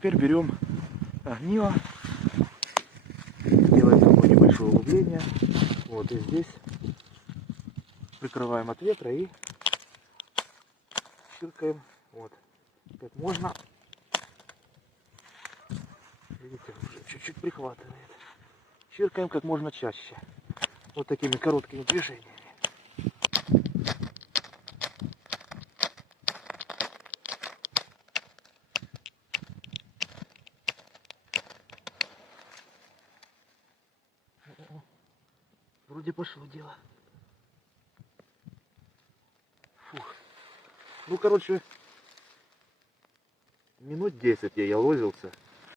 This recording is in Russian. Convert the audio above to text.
теперь берем огниво, делаем такое небольшое углубление. Вот и здесь прикрываем от ветра и чиркаем. Вот. Как можно. Видите, уже чуть-чуть прихватывает. Чиркаем как можно чаще. Вот такими короткими движениями. Вроде пошло дело. Фух. Ну, короче, минут 10 я лозился.